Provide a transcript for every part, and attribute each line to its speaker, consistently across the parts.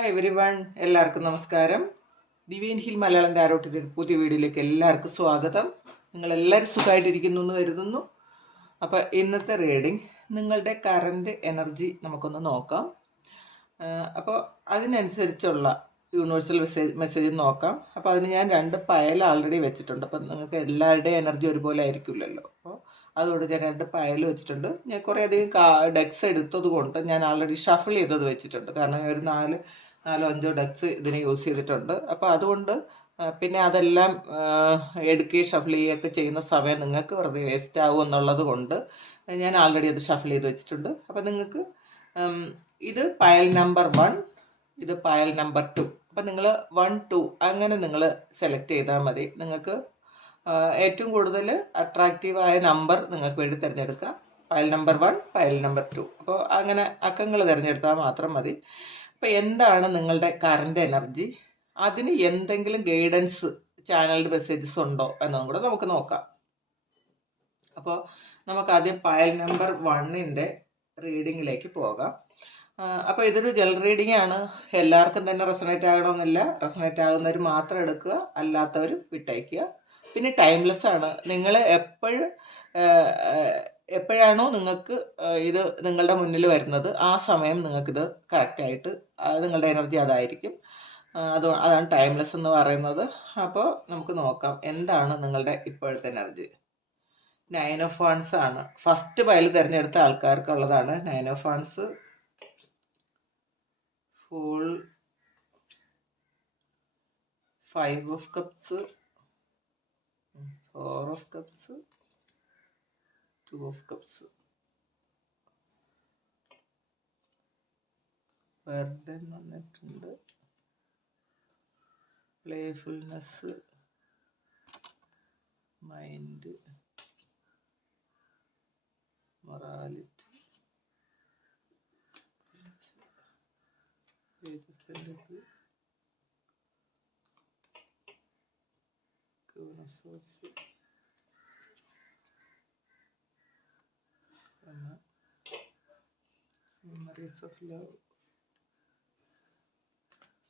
Speaker 1: Hi every one എല്ലാവർക്കും നമസ്കാരം. ദിവ്യൻ hill Malayalam താരോട്ടിന്റെ പുതിയ വീഡിയോയിലേക്ക് എല്ലാവർക്കും സ്വാഗതം. നിങ്ങളെല്ലാവരും സുഖമായിട്ടിരിക്കുന്നു എന്ന് കരുതുന്നു. അപ്പോൾ ഇന്നത്തെ റീഡിംഗ് നിങ്ങളുടെ കറന്റ് എനർജി നമുക്കൊന്ന് നോക്കാം. അപ്പോൾ അതിനനുസരിച്ചുള്ള യൂണിവേഴ്സൽ മെസ്സേജ് മെസ്സേജ് നോക്കാം. അപ്പോൾ അതിന് ഞാൻ രണ്ട് പയൽ ആൾറെഡി വെച്ചിട്ടുണ്ട്. അപ്പോൾ നിങ്ങൾക്ക് എല്ലാവരുടെയും എനർജി ഒരുപോലെ ആയിരിക്കില്ലല്ലോ. അപ്പോൾ അതുകൊണ്ട് ഞാൻ രണ്ട് പയൽ വെച്ചിട്ടുണ്ട്. ഞാൻ കുറേ അധികം ഡെക്സ് എടുത്തത് കൊണ്ട് ഞാൻ ആൾറെഡി ഷഫിൾ ചെയ്തത് വെച്ചിട്ടുണ്ട്. കാരണം ഒരു നാല് നാലോ അഞ്ചോ ഡെക്സ് ഇതിന് യൂസ് ചെയ്തിട്ടുണ്ട്. അപ്പോൾ അതുകൊണ്ട് പിന്നെ അതെല്ലാം എടുക്കുകയും ഷഫിൾ ചെയ്യുകയൊക്കെ ചെയ്യുന്ന സമയം നിങ്ങൾക്ക് വെറുതെ വേസ്റ്റ് ആകും എന്നുള്ളത് കൊണ്ട് ഞാൻ ആൾറെഡി അത് ഷഫിൾ ചെയ്ത് വെച്ചിട്ടുണ്ട്. അപ്പോൾ നിങ്ങൾക്ക് ഇത് പയൽ നമ്പർ വൺ ഇത് പയൽ നമ്പർ ടു അപ്പം നിങ്ങൾ വൺ ടു അങ്ങനെ നിങ്ങൾ സെലക്ട് ചെയ്താൽ മതി. നിങ്ങൾക്ക് ഏറ്റവും കൂടുതൽ അട്രാക്റ്റീവായ നമ്പർ നിങ്ങൾക്ക് വേണ്ടി തിരഞ്ഞെടുക്കുക pile number one pile number two അപ്പോൾ അങ്ങനെ അക്കങ്ങൾ തിരഞ്ഞെടുത്താൽ മാത്രം മതി. അപ്പോൾ എന്താണ് നിങ്ങളുടെ കറണ്ട് എനർജി അതിന് എന്തെങ്കിലും ഗൈഡൻസ് ചാനലിന്റെ മെസ്സേജസ് ഉണ്ടോ എന്നതും കൂടെ നമുക്ക് നോക്കാം. അപ്പോൾ നമുക്ക് ആദ്യം ഫയൽ നമ്പർ വണ്ണിന്റെ റീഡിങ്ങിലേക്ക് പോകാം. അപ്പോൾ ഇതൊരു ജനറൽ റീഡിംഗ് ആണ്. എല്ലാവർക്കും തന്നെ റെസണേറ്റ് ആകണമെന്നില്ല. റെസണേറ്റ് ആകുന്നവർ മാത്രം എടുക്കുക അല്ലാത്തവർ വിട്ടയക്കുക. പിന്നെ ടൈംലെസ് ആണ്. നിങ്ങൾ എപ്പോഴും എപ്പോഴാണോ നിങ്ങൾക്ക് ഇത് നിങ്ങളുടെ മുന്നിൽ വരുന്നത് ആ സമയം നിങ്ങൾക്കിത് കറക്റ്റായിട്ട് നിങ്ങളുടെ എനർജി അതായിരിക്കും. അത് അതാണ് ടൈംലെസ് എന്ന് പറയുന്നത്. അപ്പോൾ നമുക്ക് നോക്കാം എന്താണ് നിങ്ങളുടെ ഇപ്പോഴത്തെ എനർജി? നയൻ ഓഫ് ഫാൻസ് ആണ്. ഫസ്റ്റ് പയൽ തിരഞ്ഞെടുത്ത ആൾക്കാർക്കുള്ളതാണ് nine of fans fool five of cups four of cups two of cups burden വന്നിട്ടുണ്ട് playfulness mind morality memories of love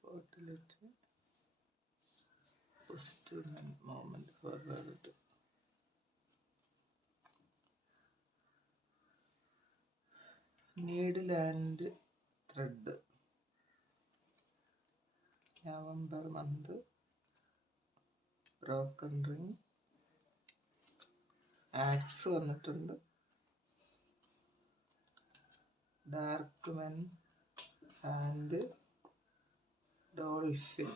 Speaker 1: fertility positive moment forward needle and thread November month broken ring axe വന്നിട്ടുണ്ട് dark men and dolphin.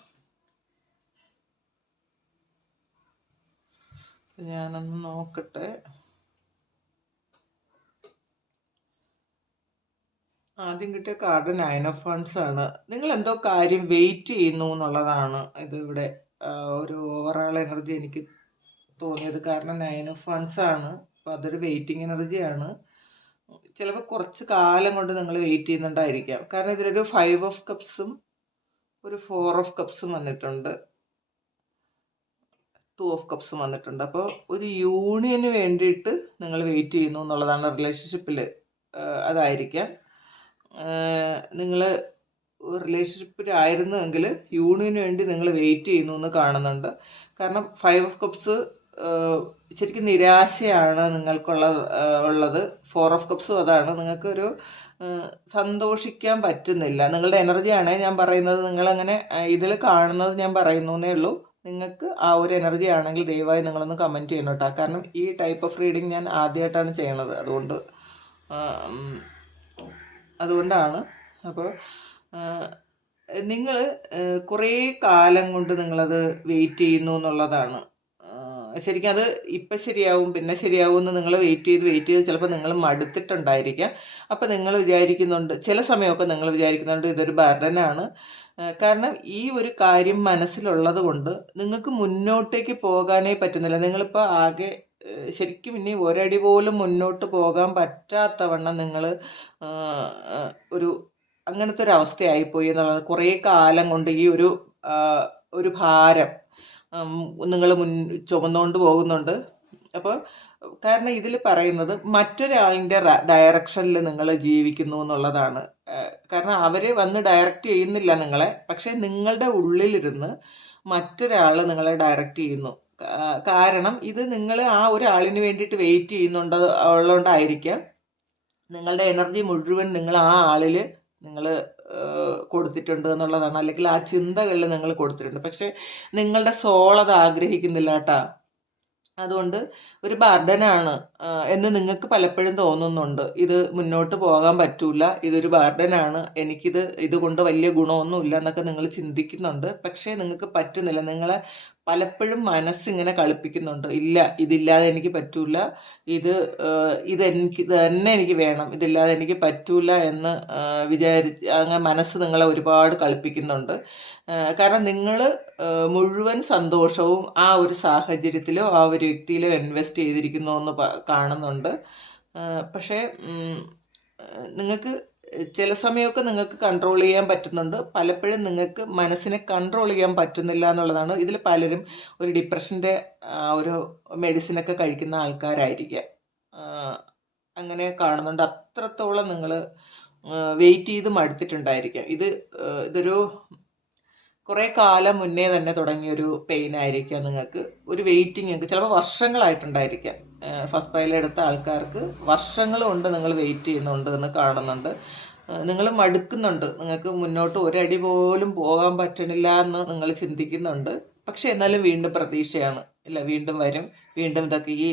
Speaker 1: ഞാനൊന്ന് നോക്കട്ടെ. ആദ്യം കിട്ടിയ card nine of funds ആണ്. നിങ്ങൾ എന്തോ കാര്യം വെയിറ്റ് ചെയ്യുന്നു എന്നുള്ളതാണ് ഇത് ഇവിടെ ഒരു ഓവറോൾ എനർജി എനിക്ക് തോന്നിയത്. കാരണം നയൻ ഓഫ് ഫണ്ട്സ് ആണ്. അപ്പോൾ അതൊരു വെയിറ്റിംഗ് എനർജിയാണ്. ചിലപ്പോൾ കുറച്ച് കാലം കൊണ്ട് നിങ്ങൾ വെയിറ്റ് ചെയ്യുന്നുണ്ടായിരിക്കാം. കാരണം ഇതിലൊരു ഫൈവ് ഓഫ് കപ്സും ഒരു ഫോർ ഓഫ് കപ്സും വന്നിട്ടുണ്ട്. ടു ഓഫ് കപ്സും വന്നിട്ടുണ്ട്. അപ്പോൾ ഒരു യൂണിയന് വേണ്ടിയിട്ട് നിങ്ങൾ വെയിറ്റ് ചെയ്യുന്നു എന്നുള്ളതാണ് റിലേഷൻഷിപ്പിൽ അതായിരിക്കാം. നിങ്ങൾ റിലേഷൻഷിപ്പിലായിരുന്നുവെങ്കിൽ യൂണിയന് വേണ്ടി നിങ്ങൾ വെയിറ്റ് ചെയ്യുന്നു എന്ന് കാണുന്നുണ്ട്. കാരണം ഫൈവ് ഓഫ് കപ്സ് ശരിക്കും നിരാശയാണ് നിങ്ങൾക്കുള്ള ഉള്ളത്. ഫോർ ഓഫ് കപ്സും അതാണ്. നിങ്ങൾക്കൊരു സന്തോഷിക്കാൻ പറ്റുന്നില്ല. നിങ്ങളുടെ എനർജിയാണ് ഞാൻ പറയുന്നത്. നിങ്ങളങ്ങനെ ഇതിൽ കാണുന്നത് ഞാൻ പറയുന്നേ ഉള്ളൂ. നിങ്ങൾക്ക് ആ ഒരു എനർജി ആണെങ്കിൽ ദയവായി നിങ്ങളൊന്ന് കമന്റ് ചെയ്യണം കേട്ടോ. കാരണം ഈ ടൈപ്പ് ഓഫ് റീഡിങ് ഞാൻ ആദ്യമായിട്ടാണ് ചെയ്യണത്. അതുകൊണ്ട് അതുകൊണ്ടാണ്. അപ്പോൾ നിങ്ങൾ കുറേ കാലം കൊണ്ട് നിങ്ങളത് വെയിറ്റ് ചെയ്യുന്നു എന്നുള്ളതാണ്. ശരിക്കും അത് ഇപ്പം ശരിയാവും പിന്നെ ശരിയാവും എന്ന് നിങ്ങൾ വെയിറ്റ് ചെയ്ത് വെയിറ്റ് ചെയ്ത് ചിലപ്പോൾ നിങ്ങൾ മടുത്തിട്ടുണ്ടായിരിക്കാം. അപ്പോൾ നിങ്ങൾ വിചാരിക്കുന്നുണ്ട് ചില സമയമൊക്കെ നിങ്ങൾ വിചാരിക്കുന്നുണ്ട് ഇതൊരു ബർഡനാണ് കാരണം ഈ ഒരു കാര്യം മനസ്സിലുള്ളത് കൊണ്ട് നിങ്ങൾക്ക് മുന്നോട്ടേക്ക് പോകാനേ പറ്റുന്നില്ല. നിങ്ങളിപ്പോൾ ആകെ ശരിക്കും ഇനി ഒരടി പോലും മുന്നോട്ട് പോകാൻ പറ്റാത്തവണ്ണം നിങ്ങൾ ഒരു അങ്ങനത്തെ ഒരു അവസ്ഥയായിപ്പോയി എന്നുള്ളത് കുറേ കാലം കൊണ്ട് ഈ ഒരു ഒരു ഭാരം നിങ്ങൾ മുൻ ചുമന്നുകൊണ്ട് പോകുന്നുണ്ട്. അപ്പോൾ കാരണം ഇതിൽ പറയുന്നത് മറ്റൊരാളിന്റെ ഡയറക്ഷനിൽ നിങ്ങൾ ജീവിക്കുന്നു എന്നുള്ളതാണ്. കാരണം അവർ വന്ന് ഡയറക്റ്റ് ചെയ്യുന്നില്ല നിങ്ങളെ. പക്ഷേ നിങ്ങളുടെ ഉള്ളിലിരുന്ന് മറ്റൊരാൾ നിങ്ങളെ ഡയറക്റ്റ് ചെയ്യുന്നു. കാരണം ഇത് നിങ്ങൾ ആ ഒരാളിന് വേണ്ടിയിട്ട് വെയിറ്റ് ചെയ്യുന്നുണ്ട് ഉള്ളതുകൊണ്ടായിരിക്കാം നിങ്ങളുടെ എനർജി മുഴുവൻ നിങ്ങൾ ആ ആളിൽ നിങ്ങൾ കൊടുത്തിട്ടുണ്ട് എന്നുള്ളതാണ്. അല്ലെങ്കിൽ ആ ചിന്തകളിൽ നിങ്ങൾ കൊടുത്തിട്ടുണ്ട്. പക്ഷേ നിങ്ങളുടെ സോൾ അത് ആഗ്രഹിക്കുന്നില്ല കേട്ടാ. അതുകൊണ്ട് ഒരു ബർഡനാണ് എന്ന് നിങ്ങൾക്ക് പലപ്പോഴും തോന്നുന്നുണ്ട്. ഇത് മുന്നോട്ട് പോകാൻ പറ്റൂല. ഇതൊരു ബർഡനാണ്. എനിക്കിത് ഇതുകൊണ്ട് വലിയ ഗുണമൊന്നുമില്ല എന്നൊക്കെ നിങ്ങൾ ചിന്തിക്കുന്നുണ്ട്. പക്ഷേ നിങ്ങൾക്ക് പറ്റുന്നില്ല. നിങ്ങളെ പലപ്പോഴും മനസ്സിങ്ങനെ കളിപ്പിക്കുന്നുണ്ട്. ഇല്ല ഇതില്ലാതെ എനിക്ക് പറ്റൂല. ഇത് ഇതെനിക്ക് ഇത് തന്നെ എനിക്ക് വേണം. ഇതില്ലാതെ എനിക്ക് പറ്റൂല എന്ന് വിചാരിച്ച് അങ്ങനെ മനസ്സ് നിങ്ങളെ ഒരുപാട് കളിപ്പിക്കുന്നുണ്ട്. കാരണം നിങ്ങൾ മുഴുവൻ സന്തോഷവും ആ ഒരു സാഹചര്യത്തിലോ ആ ഒരു വ്യക്തിയിലോ ഇൻവെസ്റ്റ് ചെയ്തിരിക്കുന്നു എന്ന് കാണുന്നുണ്ട്. പക്ഷേ നിങ്ങൾക്ക് ചില സമയമൊക്കെ നിങ്ങൾക്ക് കൺട്രോൾ ചെയ്യാൻ പറ്റുന്നുണ്ട്. പലപ്പോഴും നിങ്ങൾക്ക് മനസ്സിനെ കൺട്രോൾ ചെയ്യാൻ പറ്റുന്നില്ല എന്നുള്ളതാണ്. ഇതിൽ പലരും ഒരു ഡിപ്രഷന്റെ ഒരു മെഡിസിനൊക്കെ കഴിക്കുന്ന ആൾക്കാരായിരിക്കാം. അങ്ങനെ കാണുന്നുണ്ട്. അത്രത്തോളം നിങ്ങൾ വെയിറ്റ് ചെയ്ത് മടുത്തിട്ടുണ്ടായിരിക്കാം. ഇത് ഇതൊരു കുറേ കാലം മുന്നേ തന്നെ തുടങ്ങിയൊരു പെയിൻ ആയിരിക്കാം നിങ്ങൾക്ക്. ഒരു വെയിറ്റിംഗ് നിങ്ങൾക്ക് ചിലപ്പോൾ വർഷങ്ങളായിട്ടുണ്ടായിരിക്കാം. ഫസ്റ്റ് പൈലെടുത്ത ആൾക്കാർക്ക് വർഷങ്ങൾ കൊണ്ട് നിങ്ങൾ വെയിറ്റ് ചെയ്യുന്നുണ്ട് എന്ന് കാണുന്നുണ്ട്. നിങ്ങൾ മടുക്കുന്നുണ്ട്. നിങ്ങൾക്ക് മുന്നോട്ട് ഒരടി പോലും പോകാൻ പറ്റണില്ല എന്ന് നിങ്ങൾ ചിന്തിക്കുന്നുണ്ട്. പക്ഷെ എന്നാലും വീണ്ടും പ്രതീക്ഷയാണ്. ഇല്ല വീണ്ടും വരും. വീണ്ടും ഇതൊക്കെ ഈ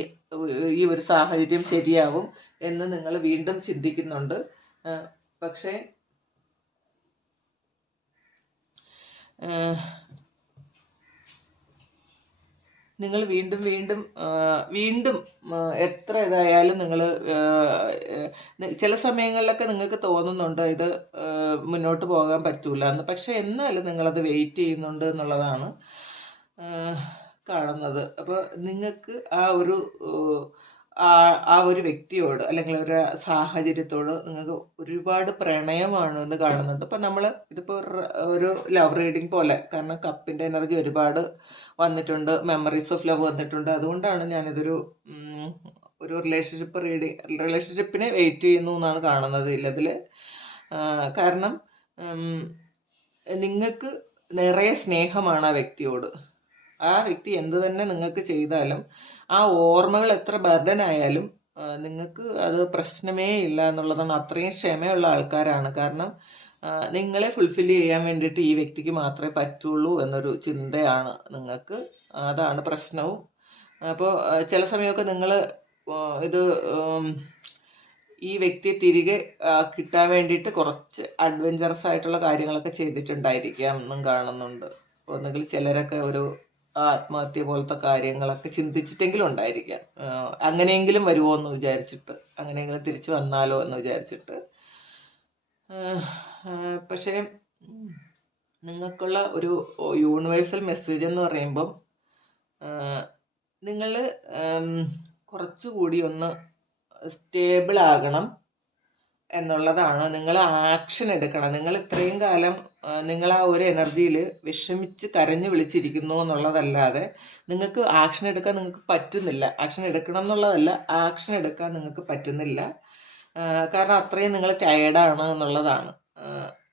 Speaker 1: ഈ ഒരു സാഹചര്യം ശരിയാവും എന്ന് നിങ്ങൾ വീണ്ടും ചിന്തിക്കുന്നുണ്ട്. പക്ഷേ നിങ്ങൾ വീണ്ടും വീണ്ടും വീണ്ടും എത്ര ഇതായാലും നിങ്ങൾ ചില സമയങ്ങളിലൊക്കെ നിങ്ങൾക്ക് തോന്നുന്നുണ്ട് ഇത് മുന്നോട്ട് പോകാൻ പറ്റൂല എന്ന്. പക്ഷെ എന്നാലും നിങ്ങളത് വെയിറ്റ് ചെയ്യുന്നുണ്ട് എന്നുള്ളതാണ് കാണുന്നത്. അപ്പോൾ നിങ്ങൾക്ക് ആ ഒരു ആ ഒരു വ്യക്തിയോട് അല്ലെങ്കിൽ ഒരു സാഹചര്യത്തോട് നിങ്ങൾക്ക് ഒരുപാട് പ്രണയമാണ് എന്ന് കാണുന്നുണ്ട്. അപ്പം നമ്മൾ ഇതിപ്പോൾ ഒരു ലവ് റീഡിംഗ് പോലെ കാരണം കപ്പിന്റെ എനർജി ഒരുപാട് വന്നിട്ടുണ്ട് മെമ്മറീസ് ഓഫ് ലവ് വന്നിട്ടുണ്ട്. അതുകൊണ്ടാണ് ഞാനിതൊരു ഒരു റിലേഷൻഷിപ്പ് റീഡിങ് റിലേഷൻഷിപ്പിനെ വെയിറ്റ് ചെയ്യുന്നു എന്നാണ് കാണുന്നത് ഇല്ലതിൽ കാരണം നിങ്ങൾക്ക് നിറയെ സ്നേഹമാണ് ആ വ്യക്തിയോട്. ആ വ്യക്തി എന്ത് തന്നെ നിങ്ങൾക്ക് ചെയ്താലും ആ ഓർമ്മകൾ എത്ര ബർഡനായാലും നിങ്ങൾക്ക് അത് പ്രശ്നമേ ഇല്ല എന്നുള്ളതാണ് അത്രയും ക്ഷമയുള്ള ആൾക്കാരാണ്. കാരണം നിങ്ങളെ ഫുൾഫിൽ ചെയ്യാൻ വേണ്ടിയിട്ട് ഈ വ്യക്തിക്ക് മാത്രമേ പറ്റുള്ളൂ എന്നൊരു ചിന്തയാണ് നിങ്ങൾക്ക്. അതാണ് പ്രശ്നവും. അപ്പോൾ ചില സമയമൊക്കെ നിങ്ങൾ ഇത് ഈ വ്യക്തിയെ തിരികെ കിട്ടാൻ വേണ്ടിയിട്ട് കുറച്ച് അഡ്വഞ്ചറസ് ആയിട്ടുള്ള കാര്യങ്ങളൊക്കെ ചെയ്തിട്ടുണ്ടായിരിക്കാം എന്നും കാണുന്നുണ്ട്. ഒന്നുകിൽ ചിലരൊക്കെ ഒരു ആത്മഹത്യ പോലത്തെ കാര്യങ്ങളൊക്കെ ചിന്തിച്ചിട്ടെങ്കിലും ഉണ്ടായിരിക്കാം. അങ്ങനെയെങ്കിലും വരുമോ എന്ന് വിചാരിച്ചിട്ട് അങ്ങനെയെങ്കിലും തിരിച്ചു വന്നാലോ എന്ന് വിചാരിച്ചിട്ട്. പക്ഷേ നിങ്ങൾക്കുള്ള ഒരു യൂണിവേഴ്സൽ മെസ്സേജ് എന്ന് പറയുമ്പം നിങ്ങൾ കുറച്ചുകൂടി ഒന്ന് സ്റ്റേബിൾ ആകണം എന്നുള്ളതാണ്. നിങ്ങൾ ആക്ഷൻ എടുക്കണം. നിങ്ങൾ ഇത്രയും കാലം നിങ്ങൾ ആ ഒരു എനർജിയിൽ വിഷമിച്ച് കരഞ്ഞു വിളിച്ചിരിക്കുന്നു എന്നുള്ളതല്ലാതെ നിങ്ങൾക്ക് ആക്ഷൻ എടുക്കാൻ നിങ്ങൾക്ക് പറ്റുന്നില്ല. ആക്ഷൻ എടുക്കണം എന്നുള്ളതല്ല ആക്ഷൻ എടുക്കാൻ നിങ്ങൾക്ക് പറ്റുന്നില്ല. കാരണം അത്രയും നിങ്ങൾ ടയേർഡാണ് എന്നുള്ളതാണ്.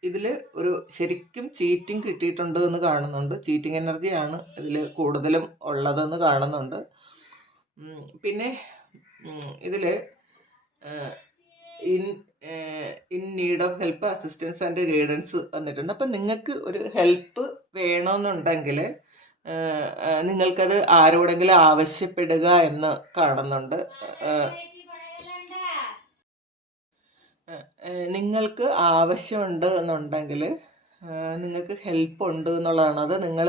Speaker 1: ഇതിൽ ഒരു ശരിക്കും ചീറ്റിംഗ് കിട്ടിയിട്ടുണ്ട് എന്ന് കാണുന്നുണ്ട്. ചീറ്റിംഗ് എനർജിയാണ് ഇതിൽ കൂടുതലും ഉള്ളതെന്ന് കാണുന്നുണ്ട്. പിന്നെ ഇതിൽ in in need of help assistance and guidance വന്നിട്ടുണ്ട്. അപ്പം നിങ്ങൾക്ക് ഒരു ഹെൽപ്പ് വേണമെന്നുണ്ടെങ്കിൽ നിങ്ങൾക്കത് ആരോടെങ്കിലും ആവശ്യപ്പെടുക എന്ന് കാണുന്നുണ്ട്. നിങ്ങൾക്ക് ആവശ്യമുണ്ട് എന്നുണ്ടെങ്കിൽ നിങ്ങൾക്ക് ഹെൽപ്പ് ഉണ്ട് എന്നുള്ളതാണ്. അത് നിങ്ങൾ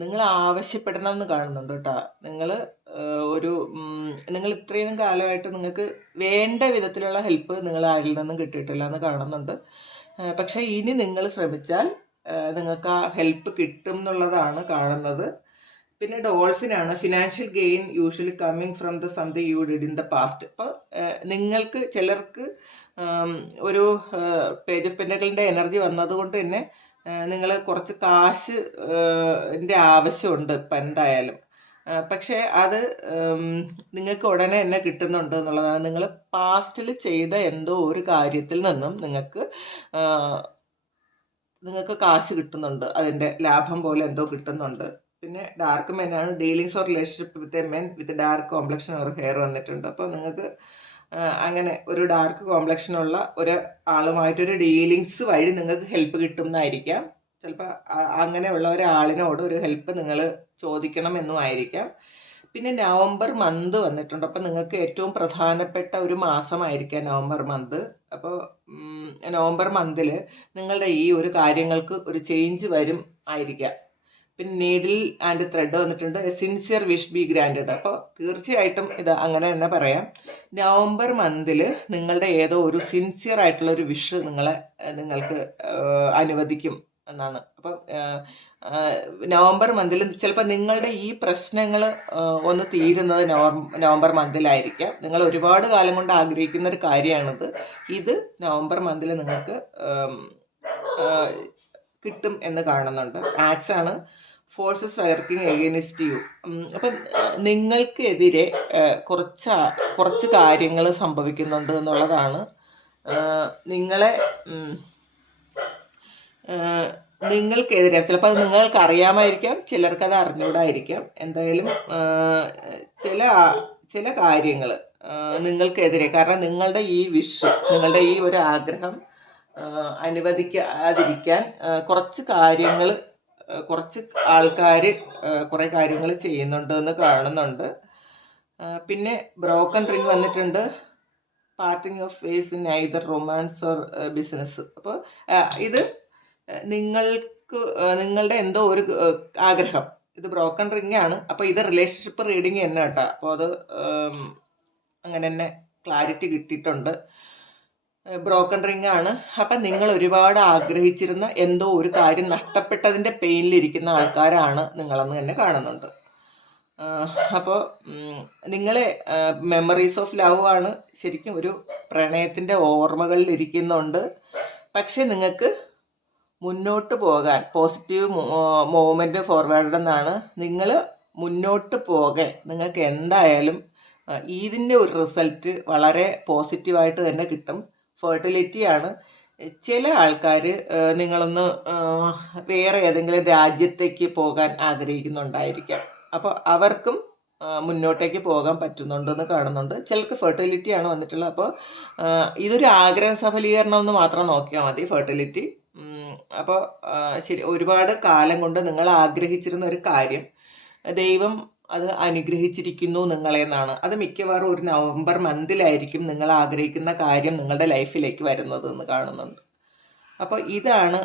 Speaker 1: നിങ്ങൾ ആവശ്യപ്പെടണം എന്ന് കാണുന്നുണ്ട് കേട്ടോ. നിങ്ങൾ ഒരു നിങ്ങൾ ഇത്രയും കാലമായിട്ട് നിങ്ങൾക്ക് വേണ്ട വിധത്തിലുള്ള ഹെൽപ്പ് നിങ്ങൾ ആരിൽ നിന്നും കിട്ടിയിട്ടില്ല എന്ന് കാണുന്നുണ്ട്. പക്ഷേ ഇനി നിങ്ങൾ ശ്രമിച്ചാൽ നിങ്ങൾക്ക് ആ ഹെൽപ്പ് കിട്ടും എന്നുള്ളതാണ് കാണുന്നത്. പിന്നെ ഡോൾഫിനാണ് financial gain usually coming from the something you did in the past ഇപ്പോൾ നിങ്ങൾക്ക് ചിലർക്ക് ഒരു പേജ് ഓഫ് പെൻഡകളിന്റെ എനർജി വന്നതുകൊണ്ട് തന്നെ നിങ്ങൾ കുറച്ച് കാശ് ആവശ്യമുണ്ട് ഇപ്പം എന്തായാലും. പക്ഷേ അത് നിങ്ങൾക്ക് ഉടനെ തന്നെ കിട്ടുന്നുണ്ട് എന്നുള്ളതാണ്. നിങ്ങൾ പാസ്റ്റിൽ ചെയ്ത എന്തോ ഒരു കാര്യത്തിൽ നിന്നും നിങ്ങൾക്ക് നിങ്ങൾക്ക് കാശ് കിട്ടുന്നുണ്ട്. അതിന്റെ ലാഭം പോലെ എന്തോ കിട്ടുന്നുണ്ട്. പിന്നെ ഡാർക്ക് മെൻ ആണ്. Dealings or relationship with a men with dark complexion or hair വന്നിട്ടുണ്ട്. അപ്പോൾ നിങ്ങൾക്ക് അങ്ങനെ ഒരു ഡാർക്ക് കോംപ്ലക്ഷനുള്ള ഒരു ആളുമായിട്ടൊരു ഡീലിങ്സ് വഴി നിങ്ങൾക്ക് ഹെൽപ്പ് കിട്ടുന്നതായിരിക്കാം ചിലപ്പോൾ അങ്ങനെയുള്ള ഒരാളിനോട് ഒരു ഹെൽപ്പ് നിങ്ങൾ ചോദിക്കണമെന്നും ആയിരിക്കാം പിന്നെ നവംബർ മന്ത് വന്നിട്ടുണ്ട്. അപ്പോൾ നിങ്ങൾക്ക് ഏറ്റവും പ്രധാനപ്പെട്ട ഒരു മാസമായിരിക്കാം നവംബർ മന്ത് അപ്പോൾ നവംബർ മന്തിൽ നിങ്ങളുടെ ഈ ഒരു കാര്യങ്ങൾക്ക് ഒരു ചേഞ്ച് വരും ആയിരിക്കാം. പിന്നെ നീഡിൽ ആൻഡ് ത്രെഡ് വന്നിട്ടുണ്ട്. സിൻസിയർ വിഷ് ബി ഗ്രാൻഡഡ് അപ്പോൾ തീർച്ചയായിട്ടും ഇത് അങ്ങനെ തന്നെ പറയാം. നവംബർ മന്തിൽ നിങ്ങളുടെ ഏതോ ഒരു സിൻസിയർ ആയിട്ടുള്ള ഒരു വിഷ് നിങ്ങളെ നിങ്ങൾക്ക് അനുവദിക്കും. എന്നാണ്. അപ്പം നവംബർ മന്തിൽ ചിലപ്പോൾ നിങ്ങളുടെ ഈ പ്രശ്നങ്ങൾ ഒന്ന് തീരുന്നത് നവംബർ മന്തിലായിരിക്കാം. നിങ്ങൾ ഒരുപാട് കാലം കൊണ്ട് ആഗ്രഹിക്കുന്ന ഒരു കാര്യമാണിത്. ഇത് നവംബർ മന്തിൽ നിങ്ങൾക്ക് കിട്ടും എന്ന് കാണുന്നുണ്ട്. ആക്സ് ആണ് ഫോഴ്സസ് വർക്കിംഗ് എഗൈനിസ്റ്റ് യു. അപ്പം നിങ്ങൾക്കെതിരെ കുറച്ച് കുറച്ച് കാര്യങ്ങൾ സംഭവിക്കുന്നുണ്ട് എന്നുള്ളതാണ്. നിങ്ങളെ നിങ്ങൾക്കെതിരെ ചിലപ്പോൾ അത് നിങ്ങൾക്ക് അറിയാമായിരിക്കാം ചിലർക്ക് അത് അറിഞ്ഞൂടായിരിക്കാം. എന്തായാലും ചില ചില കാര്യങ്ങൾ നിങ്ങൾക്കെതിരെ കാരണം നിങ്ങളുടെ ഈ വിഷ് നിങ്ങളുടെ ഈ ഒരു ആഗ്രഹം അനുവദിക്കാതിരിക്കാൻ കുറച്ച് കാര്യങ്ങൾ കുറച്ച് ആൾക്കാർ കുറേ കാര്യങ്ങൾ ചെയ്യുന്നുണ്ട് എന്ന് കാണുന്നുണ്ട് പിന്നെ ബ്രോക്കൺ റിങ് വന്നിട്ടുണ്ട്. Parting of ways in either romance or business അപ്പോൾ ഇത് നിങ്ങൾക്ക് നിങ്ങളുടെ എന്തോ ഒരു ആഗ്രഹം. ഇത് ബ്രോക്കൺ റിംഗ് ആണ്. അപ്പോൾ ഇത് റിലേഷൻഷിപ്പ് റീഡിങ് തന്നെ കേട്ടോ. അപ്പോൾ അത് അങ്ങനെ തന്നെ ക്ലാരിറ്റി കിട്ടിയിട്ടുണ്ട്. ബ്രോക്കൺ റിംഗ് ആണ്. അപ്പം നിങ്ങൾ ഒരുപാട് ആഗ്രഹിച്ചിരുന്ന എന്തോ ഒരു കാര്യം നഷ്ടപ്പെട്ടതിന്റെ പെയിനിലിരിക്കുന്ന ആൾക്കാരാണ് നിങ്ങളെന്ന് തന്നെ കാണുന്നുണ്ട്. അപ്പോൾ നിങ്ങളെ മെമ്മറീസ് ഓഫ് ലവ് ആണ് ശരിക്കും ഒരു പ്രണയത്തിന്റെ ഓർമ്മകളിൽ ഇരിക്കുന്നുണ്ട്. പക്ഷേ നിങ്ങൾക്ക് മുന്നോട്ട് പോകാൻ പോസിറ്റീവ് മൂവ്മെന്റ് ഫോർവേഡ് എന്നാണ് നിങ്ങൾ മുന്നോട്ട് പോകാൻ നിങ്ങൾക്ക് എന്തായാലും ഇതിന്റെ ഒരു റിസൾട്ട് വളരെ പോസിറ്റീവായിട്ട് തന്നെ കിട്ടും. ഫെർട്ടിലിറ്റി ആണ്. ചില ആൾക്കാർ നിങ്ങളൊന്ന് വേറെ ഏതെങ്കിലും രാജ്യത്തേക്ക് പോകാൻ ആഗ്രഹിക്കുന്നുണ്ടായിരിക്കാം. അപ്പോൾ അവർക്കും മുന്നോട്ടേക്ക് പോകാൻ പറ്റുന്നുണ്ടെന്ന് കാണുന്നുണ്ട്. ചിലർക്ക് ഫെർട്ടിലിറ്റിയാണ് വന്നിട്ടുള്ളത്. അപ്പോൾ ഇതൊരു ആഗ്രഹ സഫലീകരണം എന്ന് മാത്രം നോക്കിയാൽ മതി ഫെർട്ടിലിറ്റി അപ്പോൾ ശരി ഒരുപാട് കാലം കൊണ്ട് നിങ്ങൾ ആഗ്രഹിച്ചിരുന്ന ഒരു കാര്യം ദൈവം അത് അനുഗ്രഹിച്ചിരിക്കുന്നു നിങ്ങളെ എന്നാണ്. അത് മിക്കവാറും ഒരു നവംബർ മന്തിലായിരിക്കും നിങ്ങൾ ആഗ്രഹിക്കുന്ന കാര്യം നിങ്ങളുടെ ലൈഫിലേക്ക് വരുന്നത് എന്ന് കാണുന്നുണ്ട്. അപ്പോൾ ഇതാണ്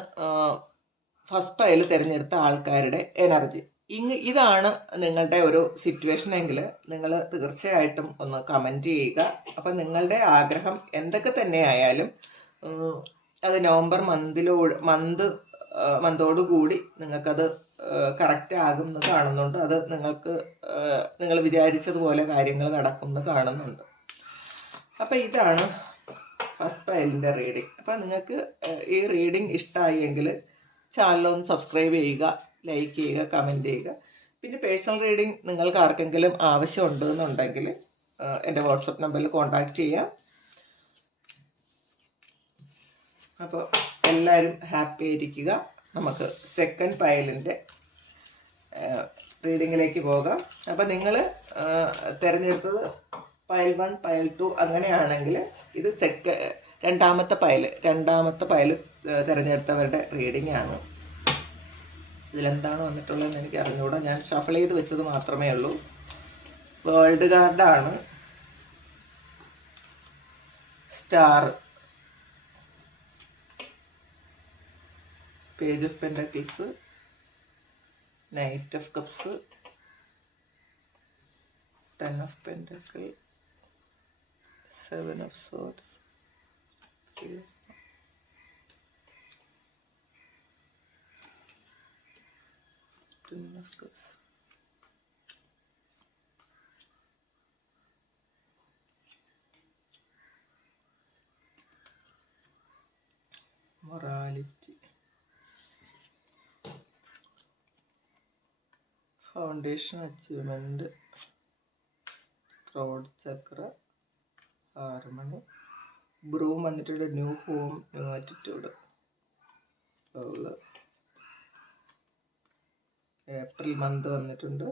Speaker 1: ഫസ്റ്റ് അതിൽ തിരഞ്ഞെടുത്ത ആൾക്കാരുടെ എനർജി. ഇങ് ഇതാണ് നിങ്ങളുടെ ഒരു സിറ്റുവേഷൻ എങ്കിൽ നിങ്ങൾ തീർച്ചയായിട്ടും ഒന്ന് കമന്റ് ചെയ്യുക. അപ്പം നിങ്ങളുടെ ആഗ്രഹം എന്തൊക്കെ തന്നെ ആയാലും അത് നവംബർ മന്തിലോ മന്ത് മന്തോടുകൂടി നിങ്ങൾക്കത് കറക്റ്റ് ആകും എന്ന് കാണുന്നുണ്ട്. അത് നിങ്ങൾക്ക് നിങ്ങൾ വിചാരിച്ചതുപോലെ കാര്യങ്ങൾ നടക്കും എന്ന് കാണുന്നുണ്ട്. അപ്പം ഇതാണ് ഫസ്റ്റ് പയലിന്റെ റീഡിങ് അപ്പം നിങ്ങൾക്ക് ഈ റീഡിങ് ഇഷ്ടമായി എങ്കിൽ ചാനലൊന്ന് സബ്സ്ക്രൈബ് ചെയ്യുക ലൈക്ക് ചെയ്യുക കമന്റ് ചെയ്യുക. പിന്നെ പേഴ്സണൽ റീഡിങ് നിങ്ങൾക്ക് ആർക്കെങ്കിലും ആവശ്യമുണ്ട് എന്നുണ്ടെങ്കിൽ എന്റെ വാട്സപ്പ് നമ്പറിൽ കോൺടാക്റ്റ് ചെയ്യാം. അപ്പോൾ എല്ലാവരും ഹാപ്പി ആയിരിക്കുക. നമുക്ക് സെക്കൻഡ് പയലിന്റെ റീഡിങ്ങിലേക്ക് പോകാം. അപ്പോൾ നിങ്ങൾ തിരഞ്ഞെടുത്തത് പയൽ വൺ പയൽ ടു അങ്ങനെയാണെങ്കിൽ ഇത് സെക്ക രണ്ടാമത്തെ പയൽ രണ്ടാമത്തെ പയൽ തിരഞ്ഞെടുത്തവരുടെ റീഡിംഗ് ആണ്. ഇതിലെന്താണ് വന്നിട്ടുള്ളതെന്ന് എനിക്ക് അറിഞ്ഞുകൂടാ ഞാൻ ഷഫിൾ ചെയ്ത് വെച്ചത് മാത്രമേ ഉള്ളൂ. വേൾഡ് കാർഡാണ് star page of pentacles knight of cups ten of pentacle seven of swords ten of cups morality. Foundation achievement throat chakra harmony broom വന്നിട്ടുണ്ട്. New home new attitude April month വന്നിട്ടുണ്ട്.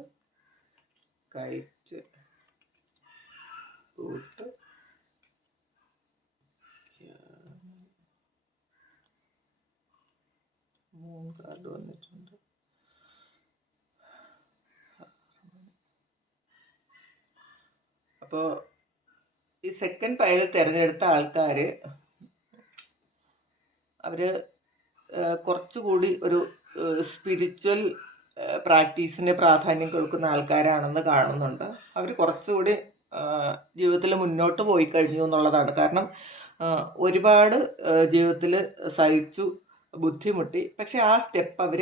Speaker 1: Kite boot മൂന്ന് card വന്നിട്ടുണ്ട്. അപ്പോൾ ഈ second pile തിരഞ്ഞെടുത്ത ആൾക്കാർ അവർ കുറച്ചുകൂടി ഒരു സ്പിരിച്വൽ പ്രാക്ടീസിന് പ്രാധാന്യം കൊടുക്കുന്ന ആൾക്കാരാണെന്ന് കാണുന്നുണ്ട്. അവർ കുറച്ചുകൂടി ജീവിതത്തിൽ മുന്നോട്ട് പോയി കഴിഞ്ഞു എന്നുള്ളതാണ്. കാരണം ഒരുപാട് ജീവിതത്തിൽ സഹിച്ചു ബുദ്ധിമുട്ടി. പക്ഷെ ആ സ്റ്റെപ്പ് അവർ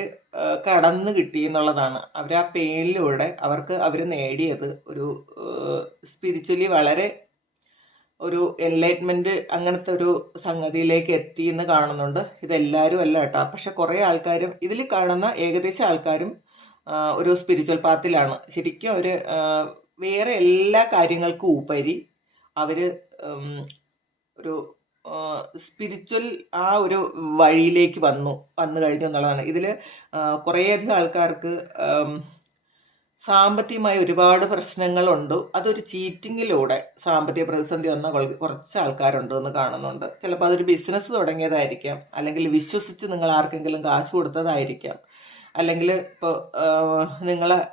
Speaker 1: കടന്നു കിട്ടി എന്നുള്ളതാണ്. അവർ ആ പെയിനിലൂടെ അവർക്ക് അവർ നേടിയത് ഒരു സ്പിരിച്വലി വളരെ ഒരു എൻലൈറ്റ്മെന്റ് അങ്ങനത്തെ ഒരു സംഗതിയിലേക്ക് എത്തി എന്ന് കാണുന്നുണ്ട്. ഇതെല്ലാവരും അല്ല കേട്ടോ. പക്ഷെ കുറേ ആൾക്കാരും ഇതിൽ കാണുന്ന ഏകദേശം ആൾക്കാരും ഒരു സ്പിരിച്വൽ പാത്തിലാണ് ശരിക്കും അവർ വേറെ എല്ലാ കാര്യങ്ങൾക്കും ഉപരി അവർ ഒരു സ്പിരിച്വൽ ആ ഒരു വഴിയിലേക്ക് വന്നു വന്നു കഴിഞ്ഞു എന്നുള്ളതാണ്. ഇതിൽ കുറേയധികം ആൾക്കാർക്ക് സാമ്പത്തികമായ ഒരുപാട് പ്രശ്നങ്ങളുണ്ട്. അതൊരു ചീറ്റിങ്ങിലൂടെ സാമ്പത്തിക പ്രതിസന്ധി വന്ന കുറച്ച് ആൾക്കാരുണ്ട് എന്ന് കാണുന്നുണ്ട്. ചിലപ്പോൾ അതൊരു ബിസിനസ് തുടങ്ങിയതായിരിക്കാം. അല്ലെങ്കിൽ വിശ്വസിച്ച് നിങ്ങൾ ആർക്കെങ്കിലും കാശ് കൊടുത്തതായിരിക്കാം. അല്ലെങ്കിൽ ഇപ്പോൾ നിങ്ങളെ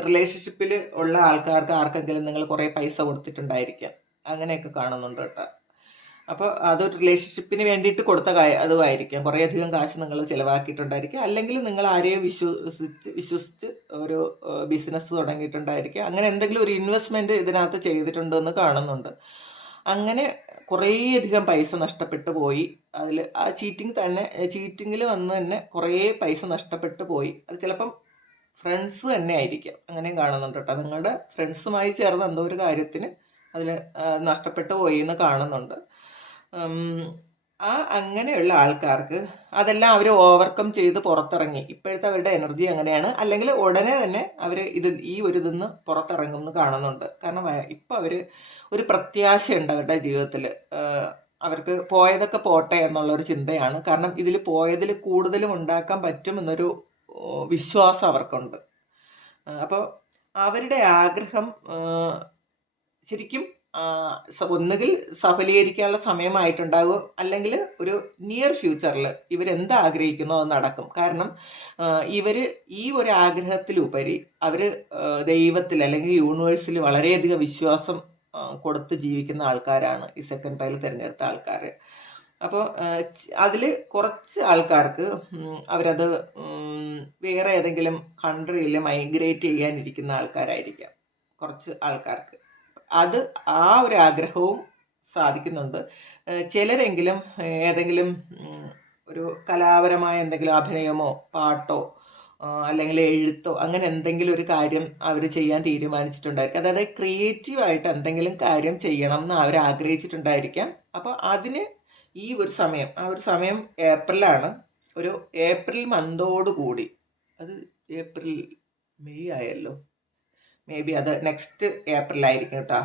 Speaker 1: റിലേഷൻഷിപ്പിൽ ഉള്ള ആൾക്കാർക്ക് ആർക്കെങ്കിലും നിങ്ങൾ കുറേ പൈസ കൊടുത്തിട്ടുണ്ടായിരിക്കാം. അങ്ങനെയൊക്കെ കാണുന്നുണ്ട് കേട്ടോ. അപ്പോൾ അതൊരു റിലേഷൻഷിപ്പിന് വേണ്ടിയിട്ട് കൊടുത്ത കാ- അതുമായിരിക്കാം. കുറേയധികം കാശ് നിങ്ങൾ ചിലവാക്കിയിട്ടുണ്ടായിരിക്കും. അല്ലെങ്കിൽ നിങ്ങൾ ആരെയും വിശ്വസിച്ച് വിശ്വസിച്ച് ഒരു ബിസിനസ് തുടങ്ങിയിട്ടുണ്ടായിരിക്കും. അങ്ങനെ എന്തെങ്കിലും ഒരു ഇൻവെസ്റ്റ്മെന്റ് ഇതിനകത്ത് ചെയ്തിട്ടുണ്ടെന്ന് കാണുന്നുണ്ട്. അങ്ങനെ കുറേയധികം പൈസ നഷ്ടപ്പെട്ടു പോയി. അതിൽ ആ ചീറ്റിംഗ് തന്നെ ചീറ്റിങ്ങിൽ വന്ന് തന്നെ കുറേ പൈസ നഷ്ടപ്പെട്ടു പോയി. അത് ചിലപ്പം ഫ്രണ്ട്സ് തന്നെ ആയിരിക്കാം. അങ്ങനെയും കാണുന്നുണ്ട് കേട്ടോ. നിങ്ങളുടെ ഫ്രണ്ട്സുമായി ചേർന്ന് എന്തോ ഒരു കാര്യത്തിന് അതിൽ നഷ്ടപ്പെട്ടു പോയി എന്ന് കാണുന്നുണ്ട്. ആ അങ്ങനെയുള്ള ആൾക്കാർക്ക് അതെല്ലാം അവർ ഓവർകം ചെയ്ത് പുറത്തിറങ്ങി. ഇപ്പോഴത്തെ അവരുടെ എനർജി അങ്ങനെയാണ്. അല്ലെങ്കിൽ ഉടനെ തന്നെ അവർ ഇത് ഈ ഒരു ഇതിന്ന് പുറത്തിറങ്ങും എന്ന് കാണുന്നുണ്ട്. കാരണം ഇപ്പം അവർ ഒരു പ്രത്യാശയുണ്ട് അവരുടെ ജീവിതത്തിൽ അവർക്ക് പോയതൊക്കെ പോട്ടെ എന്നുള്ള ഒരു ചിന്തയാണ്. കാരണം ഇതിൽ പോയതിൽ കൂടുതലും ഉണ്ടാക്കാൻ പറ്റും എന്നൊരു വിശ്വാസം അവർക്കുണ്ട്. അപ്പോൾ അവരുടെ ആഗ്രഹം ശരിക്കും ഒന്നുകിൽ സഫലീകരിക്കാനുള്ള സമയമായിട്ടുണ്ടാകും. അല്ലെങ്കിൽ ഒരു നിയർ ഫ്യൂച്ചറിൽ ഇവരെന്ത് ആഗ്രഹിക്കുന്നോ അത് നടക്കും. കാരണം ഇവർ ഈ ഒരു ആഗ്രഹത്തിലുപരി അവർ ദൈവത്തിൽ അല്ലെങ്കിൽ യൂണിവേഴ്സിൽ വളരെയധികം വിശ്വാസം കൊടുത്ത് ജീവിക്കുന്ന ആൾക്കാരാണ് ഈ സെക്കൻഡ് പൈൽ തിരഞ്ഞെടുത്ത ആൾക്കാർ അപ്പോൾ അതിൽ കുറച്ച് ആൾക്കാർക്ക് അവരത് വേറെ ഏതെങ്കിലും കൺട്രിയിൽ മൈഗ്രേറ്റ് ചെയ്യാനിരിക്കുന്ന ആൾക്കാരായിരിക്കാം. കുറച്ച് ആൾക്കാർക്ക്. അത് ആ ഒരു ആഗ്രഹവും സാധിക്കുന്നുണ്ട്. ചിലരെങ്കിലും ഏതെങ്കിലും ഒരു കലാപരമായ എന്തെങ്കിലും അഭിനയമോ പാട്ടോ അല്ലെങ്കിൽ എഴുത്തോ അങ്ങനെ എന്തെങ്കിലും ഒരു കാര്യം അവർ ചെയ്യാൻ തീരുമാനിച്ചിട്ടുണ്ടായിരിക്കും. അതായത് ക്രിയേറ്റീവായിട്ട് എന്തെങ്കിലും കാര്യം ചെയ്യണം എന്ന് അവർ ആഗ്രഹിച്ചിട്ടുണ്ടായിരിക്കാം. അപ്പോൾ അതിന് ഈ ഒരു സമയം ആ ഒരു സമയം ഏപ്രിലാണ്. ഒരു ഏപ്രിൽ മന്തോട് കൂടി അത് ഏപ്രിൽ മെയ് ആയല്ലോ മേ ബി അത് നെക്സ്റ്റ് ഏപ്രിലായിരിക്കും കേട്ടോ.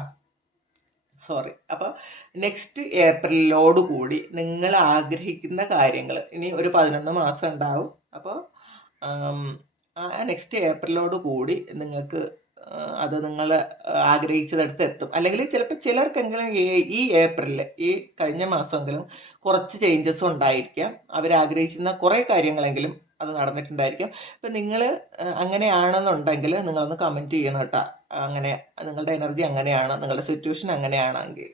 Speaker 1: സോറി അപ്പോൾ നെക്സ്റ്റ് ഏപ്രിലോട് കൂടി നിങ്ങൾ ആഗ്രഹിക്കുന്ന കാര്യങ്ങൾ ഇനി ഒരു പതിനൊന്ന് മാസം ഉണ്ടാവും. അപ്പോൾ നെക്സ്റ്റ് ഏപ്രിലോട് കൂടി നിങ്ങൾക്ക് അത് നിങ്ങൾ ആഗ്രഹിച്ചതെടുത്ത് എത്തും. അല്ലെങ്കിൽ ചിലപ്പോൾ ചിലർക്കെങ്കിലും ഈ- ഏപ്രിലിൽ ഈ കഴിഞ്ഞ മാസമെങ്കിലും കുറച്ച് ചേഞ്ചസ് ഉണ്ടായിരിക്കാം. അവരാഗ്രഹിക്കുന്ന കുറേ കാര്യങ്ങളെങ്കിലും അത് നടന്നിട്ടുണ്ടായിരിക്കും. അപ്പം നിങ്ങൾ അങ്ങനെയാണെന്നുണ്ടെങ്കിൽ നിങ്ങളൊന്ന് കമന്റ് ചെയ്യണം കേട്ടോ. അങ്ങനെ നിങ്ങളുടെ എനർജി അങ്ങനെയാണ് നിങ്ങളുടെ സിറ്റുവേഷൻ അങ്ങനെയാണെങ്കിൽ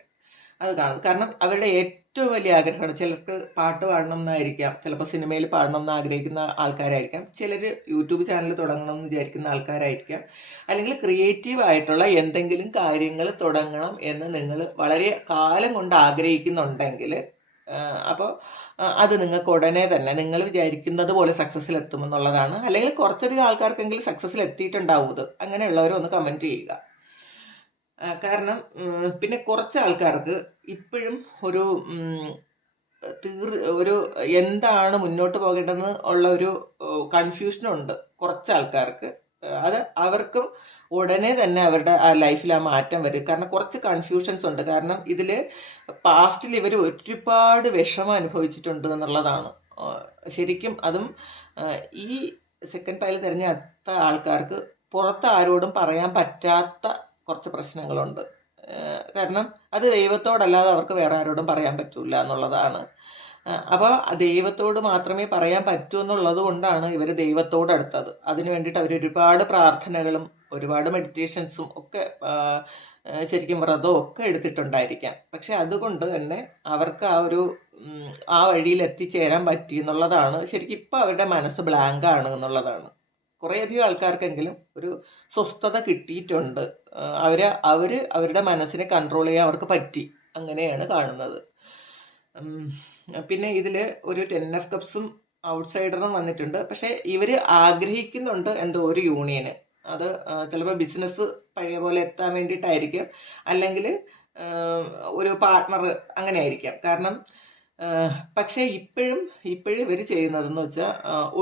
Speaker 1: അത് കാണും. കാരണം അവരുടെ ഏറ്റവും വലിയ ആഗ്രഹമാണ് ചിലർക്ക് പാട്ട് പാടണം എന്നായിരിക്കാം ചിലപ്പോൾ സിനിമയിൽ പാടണം എന്ന് ആഗ്രഹിക്കുന്ന ആൾക്കാരായിരിക്കാം ചിലർ യൂട്യൂബ് ചാനൽ തുടങ്ങണം എന്ന് വിചാരിക്കുന്ന ആൾക്കാരായിരിക്കാം. അല്ലെങ്കിൽ ക്രിയേറ്റീവ് ആയിട്ടുള്ള എന്തെങ്കിലും കാര്യങ്ങൾ തുടങ്ങണം എന്ന് നിങ്ങൾ വളരെ കാലം കൊണ്ട് ആഗ്രഹിക്കുന്നുണ്ടെങ്കിൽ അപ്പോൾ അത് നിങ്ങൾക്ക് ഉടനെ തന്നെ നിങ്ങൾ വിചാരിക്കുന്നത് പോലെ സക്സസ്സിൽ എത്തുമെന്നുള്ളതാണ്. അല്ലെങ്കിൽ കുറച്ചധികം ആൾക്കാർക്കെങ്കിലും സക്സസ്സിൽ എത്തിയിട്ടുണ്ടാവും ഇത്. അങ്ങനെയുള്ളവർ ഒന്ന് കമന്റ് ചെയ്യുക. കാരണം പിന്നെ കുറച്ച് ആൾക്കാർക്ക് ഇപ്പോഴും ഒരു തീർ ഒരു എന്താണ് മുന്നോട്ട് പോകേണ്ടതെന്ന് ഉള്ള ഒരു കൺഫ്യൂഷനുണ്ട് കുറച്ച് ആൾക്കാർക്ക് അത് അവർക്കും ഉടനെ തന്നെ അവരുടെ ആ ലൈഫിൽ ആ മാറ്റം വരും. കാരണം കുറച്ച് കൺഫ്യൂഷൻസ് ഉണ്ട്. കാരണം ഇതിൽ പാസ്റ്റിൽ ഇവർ ഒരുപാട് വിഷമം അനുഭവിച്ചിട്ടുണ്ട് എന്നുള്ളതാണ്. ശരിക്കും അതും ഈ സെക്കൻഡ് പൈൽ തിരഞ്ഞെടുത്ത ആൾക്കാർക്ക് പുറത്ത് ആരോടും പറയാൻ പറ്റാത്ത കുറച്ച് പ്രശ്നങ്ങളുണ്ട്. കാരണം അത് ദൈവത്തോടല്ലാതെ അവർക്ക് വേറെ ആരോടും പറയാൻ പറ്റില്ല എന്നുള്ളതാണ്. അപ്പോൾ ദൈവത്തോട് മാത്രമേ പറയാൻ പറ്റൂ എന്നുള്ളത് കൊണ്ടാണ് ഇവർ ദൈവത്തോട് അടുത്തത്. അതിനു വേണ്ടിയിട്ട് അവർ ഒരുപാട് പ്രാർത്ഥനകളും ഒരുപാട് മെഡിറ്റേഷൻസും ഒക്കെ ശരിക്കും വ്രതവും ഒക്കെ എടുത്തിട്ടുണ്ടായിരിക്കാം. പക്ഷെ അതുകൊണ്ട് തന്നെ അവർക്ക് ആ ഒരു ആ വഴിയിൽ എത്തിച്ചേരാൻ പറ്റി എന്നുള്ളതാണ് ശരിക്കും ഇപ്പോൾ അവരുടെ മനസ്സ് ബ്ലാങ്ക് ആണ് എന്നുള്ളതാണ്. കുറേയധികം ആൾക്കാർക്കെങ്കിലും ഒരു സ്വസ്ഥത കിട്ടിയിട്ടുണ്ട്. അവർ അവർ അവരുടെ മനസ്സിനെ കൺട്രോൾ ചെയ്യാൻ അവർക്ക് പറ്റി. അങ്ങനെയാണ് കാണുന്നത്. പിന്നെ ഇതിൽ ഒരു ടെൻ എഫ് കപ്സും ഔട്ട്സൈഡറും വന്നിട്ടുണ്ട്. പക്ഷേ ഇവർ ആഗ്രഹിക്കുന്നുണ്ട് എന്തോ ഒരു യൂണിയന്. അത് ചിലപ്പോൾ ബിസിനസ് പഴയ പോലെ എത്താൻ വേണ്ടിയിട്ടായിരിക്കും. അല്ലെങ്കിൽ ഒരു പാർട്ട്ണർ അങ്ങനെ ആയിരിക്കാം കാരണം പക്ഷെ ഇപ്പോഴും ഇപ്പോഴും ഇവർ ചെയ്യുന്നതെന്ന് വെച്ചാൽ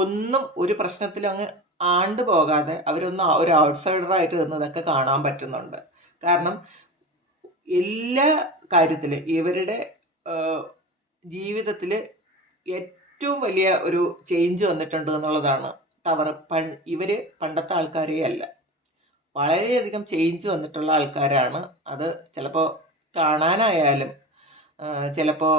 Speaker 1: ഒന്നും ഒരു പ്രശ്നത്തിലും അങ്ങ് ആണ്ട് പോകാതെ അവരൊന്ന് ഒരു ഔട്ട്സൈഡറായിട്ട് നിന്നതൊക്കെ കാണാൻ പറ്റുന്നുണ്ട്. കാരണം എല്ലാ കാര്യത്തിലും ഇവരുടെ ജീവിതത്തിൽ ഏറ്റവും വലിയ ഒരു ചേഞ്ച് വന്നിട്ടുണ്ട് എന്നുള്ളതാണ് ടവർ പൺ ഇവർ പണ്ടത്തെ ആൾക്കാരേ അല്ല. വളരെയധികം ചേഞ്ച് വന്നിട്ടുള്ള ആൾക്കാരാണ്. അത് ചിലപ്പോൾ കാണാനായാലും ചിലപ്പോൾ